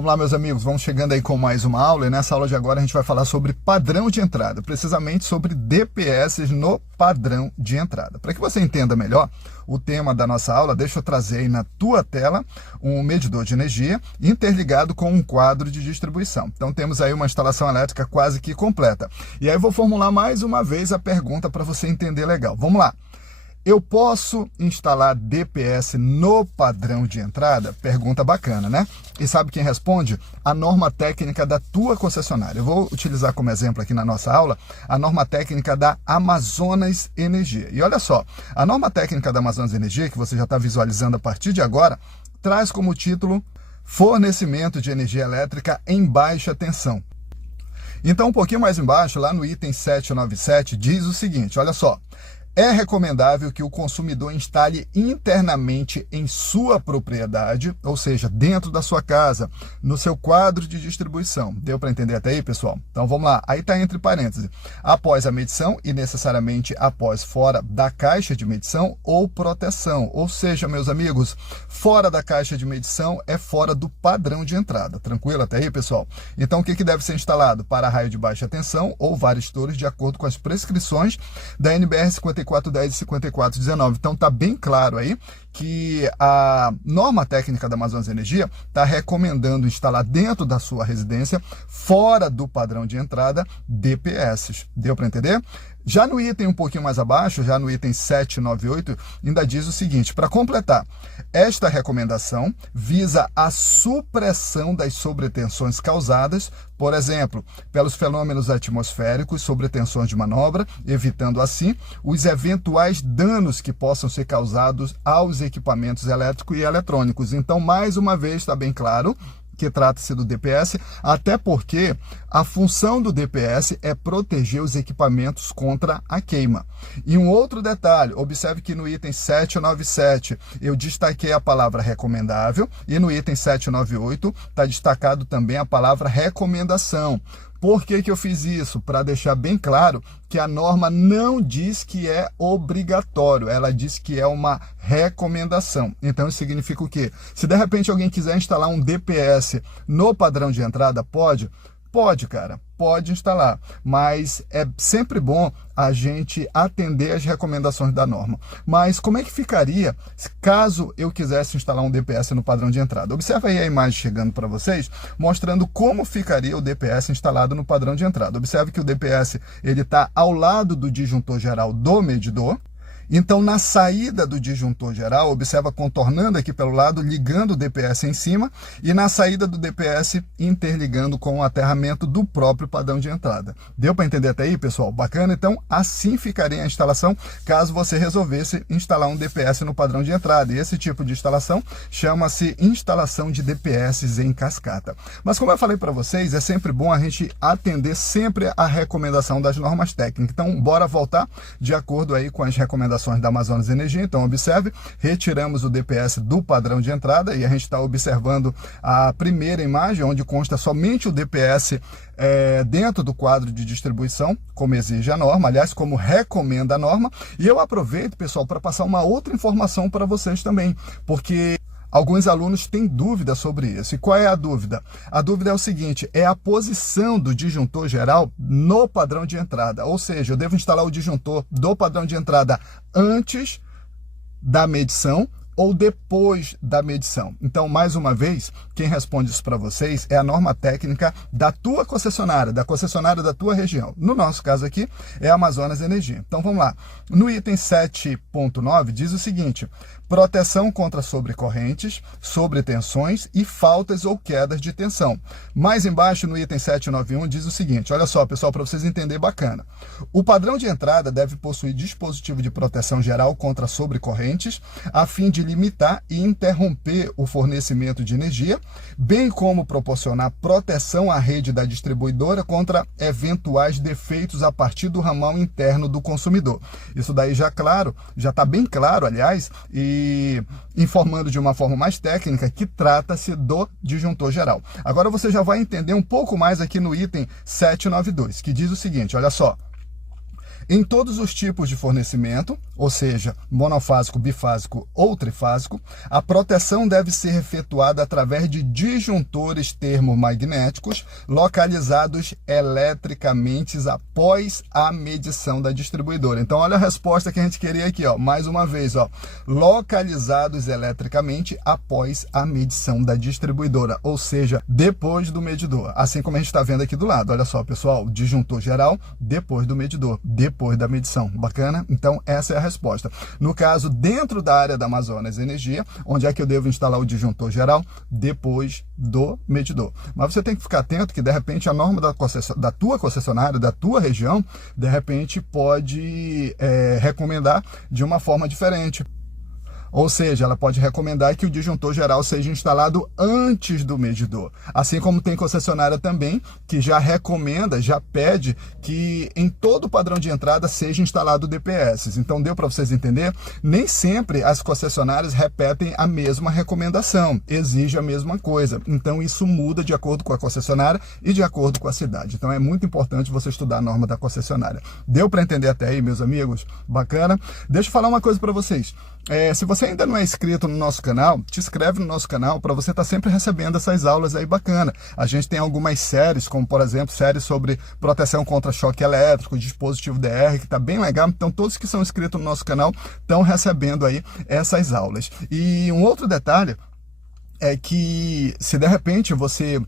Vamos lá, meus amigos, vamos chegando aí com mais uma aula, e nessa aula de agora a gente vai falar sobre padrão de entrada, precisamente sobre DPS no padrão de entrada. Para que você entenda melhor o tema da nossa aula, deixa eu trazer aí na tua tela um medidor de energia interligado com um quadro de distribuição. Então temos aí uma instalação elétrica quase que completa. E aí eu vou formular mais uma vez a pergunta para você entender legal. Vamos lá. Eu posso instalar DPS no padrão de entrada? Pergunta bacana, né? E sabe quem responde? A norma técnica da tua concessionária. Eu vou utilizar como exemplo aqui na nossa aula a norma técnica da Amazonas Energia. E olha só, a norma técnica da Amazonas Energia, que você já está visualizando a partir de agora, traz como título fornecimento de energia elétrica em baixa tensão. Então, um pouquinho mais embaixo, lá no item 797, diz o seguinte, olha só. É recomendável que o consumidor instale internamente em sua propriedade, ou seja, dentro da sua casa, no seu quadro de distribuição. Deu para entender até aí, pessoal? Então vamos lá. Aí está entre parênteses. Após a medição e necessariamente após fora da caixa de medição ou proteção. Ou seja, meus amigos, fora da caixa de medição é fora do padrão de entrada. Tranquilo até aí, pessoal? Então o que deve ser instalado? Para raio de baixa tensão ou vários torres de acordo com as prescrições da NBR 5410 e 5419. Então está bem claro aí que a norma técnica da Amazonas Energia está recomendando instalar dentro da sua residência, fora do padrão de entrada, DPS. Deu para entender? Já no item um pouquinho mais abaixo, já no item 798, ainda diz o seguinte, para completar, esta recomendação visa a supressão das sobretensões causadas, por exemplo, pelos fenômenos atmosféricos, sobretensões de manobra, evitando assim os eventuais danos que possam ser causados aos equipamentos elétricos e eletrônicos. Então, mais uma vez, está bem claro que trata-se do DPS, até porque a função do DPS é proteger os equipamentos contra a queima. E um outro detalhe, observe que no item 797 eu destaquei a palavra recomendável e no item 798 está destacado também a palavra recomendação. Por que eu fiz isso? Para deixar bem claro que a norma não diz que é obrigatório, ela diz que é uma recomendação. Então isso significa o quê? Se de repente alguém quiser instalar um DPS no padrão de entrada, pode? Pode, cara, pode instalar, mas é sempre bom a gente atender as recomendações da norma. Mas como é que ficaria caso eu quisesse instalar um DPS no padrão de entrada? Observe aí a imagem chegando para vocês, mostrando como ficaria o DPS instalado no padrão de entrada. Observe que o DPS está ao lado do disjuntor geral do medidor. Então, na saída do disjuntor geral, observa contornando aqui pelo lado, ligando o DPS em cima, e na saída do DPS, interligando com o aterramento do próprio padrão de entrada. Deu para entender até aí, pessoal? Bacana? Então, assim ficaria a instalação, caso você resolvesse instalar um DPS no padrão de entrada. E esse tipo de instalação chama-se instalação de DPS em cascata. Mas, como eu falei para vocês, é sempre bom a gente atender sempre a recomendação das normas técnicas. Então, bora voltar de acordo aí com as recomendações da Amazonas Energia. Então observe, retiramos o DPS do padrão de entrada e a gente está observando a primeira imagem, onde consta somente o DPS dentro do quadro de distribuição, como exige a norma, aliás, como recomenda a norma. E eu aproveito, pessoal, para passar uma outra informação para vocês também, porque alguns alunos têm dúvida sobre isso. E qual é a dúvida? A dúvida é o seguinte, é a posição do disjuntor geral no padrão de entrada. Ou seja, eu devo instalar o disjuntor do padrão de entrada antes da medição ou depois da medição. Então, mais uma vez, quem responde isso para vocês é a norma técnica da tua concessionária, da concessionária da tua região. No nosso caso aqui, é a Amazonas Energia. Então, vamos lá. No item 7.9 diz o seguinte, proteção contra sobrecorrentes, sobretensões e faltas ou quedas de tensão. Mais embaixo, no item 791, diz o seguinte, olha só, pessoal, para vocês entenderem bacana. O padrão de entrada deve possuir dispositivo de proteção geral contra sobrecorrentes, a fim de limitar e interromper o fornecimento de energia, bem como proporcionar proteção à rede da distribuidora contra eventuais defeitos a partir do ramal interno do consumidor. Isso daí já está bem claro, aliás, e informando de uma forma mais técnica que trata-se do disjuntor geral. Agora você já vai entender um pouco mais aqui no item 792, que diz o seguinte, olha só. em todos os tipos de fornecimento, ou seja, monofásico, bifásico ou trifásico. A proteção deve ser efetuada através de disjuntores termomagnéticos localizados eletricamente após a medição da distribuidora. Então, olha a resposta que a gente queria aqui, ó. Mais uma vez, ó, localizados eletricamente após a medição da distribuidora, ou seja, depois do medidor. Assim como a gente está vendo aqui do lado. Olha só, pessoal, disjuntor geral, depois do medidor, depois da medição. Bacana? Então, essa é a resposta. No caso, dentro da área da Amazonas Energia, onde é que eu devo instalar o disjuntor geral? Depois do medidor. Mas você tem que ficar atento que, de repente, a norma da tua concessionária, da tua região, de repente pode recomendar de uma forma diferente. Ou seja, ela pode recomendar que o disjuntor geral seja instalado antes do medidor. Assim como tem concessionária também que já recomenda, já pede que em todo o padrão de entrada seja instalado o DPS. Então deu para vocês entenderem? Nem sempre as concessionárias repetem a mesma recomendação, exige a mesma coisa. Então isso muda de acordo com a concessionária e de acordo com a cidade. Então é muito importante você estudar a norma da concessionária. Deu para entender até aí, meus amigos? Bacana? Deixa eu falar uma coisa para vocês. Se você ainda não é inscrito no nosso canal, te inscreve no nosso canal para você estar sempre recebendo essas aulas aí bacana. A gente tem algumas séries, como por exemplo, séries sobre proteção contra choque elétrico, dispositivo DR, que está bem legal. Então todos que são inscritos no nosso canal estão recebendo aí essas aulas. E um outro detalhe é que se de repente você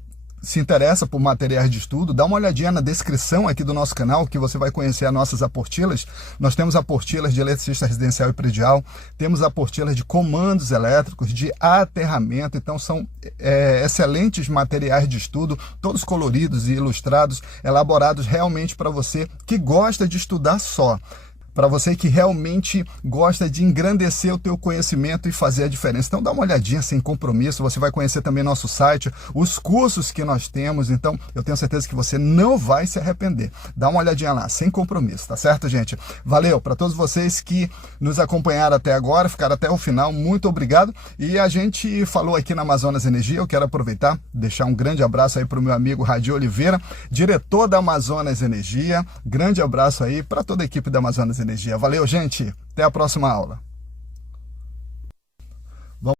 se interessa por materiais de estudo, dá uma olhadinha na descrição aqui do nosso canal, que você vai conhecer as nossas apostilas. Nós temos apostilas de eletricista residencial e predial, temos apostilas de comandos elétricos, de aterramento. Então são excelentes materiais de estudo, todos coloridos e ilustrados, elaborados realmente para você que gosta de estudar só. Para você que realmente gosta de engrandecer o teu conhecimento e fazer a diferença. Então dá uma olhadinha sem compromisso, você vai conhecer também nosso site, os cursos que nós temos, então eu tenho certeza que você não vai se arrepender. Dá uma olhadinha lá, sem compromisso, tá certo, gente? Valeu, para todos vocês que nos acompanharam até agora, ficaram até o final, muito obrigado. E a gente falou aqui na Amazonas Energia, eu quero aproveitar, deixar um grande abraço aí para o meu amigo Radi Oliveira, diretor da Amazonas Energia. Grande abraço aí para toda a equipe da Amazonas Energia. Valeu, gente. Até a próxima aula.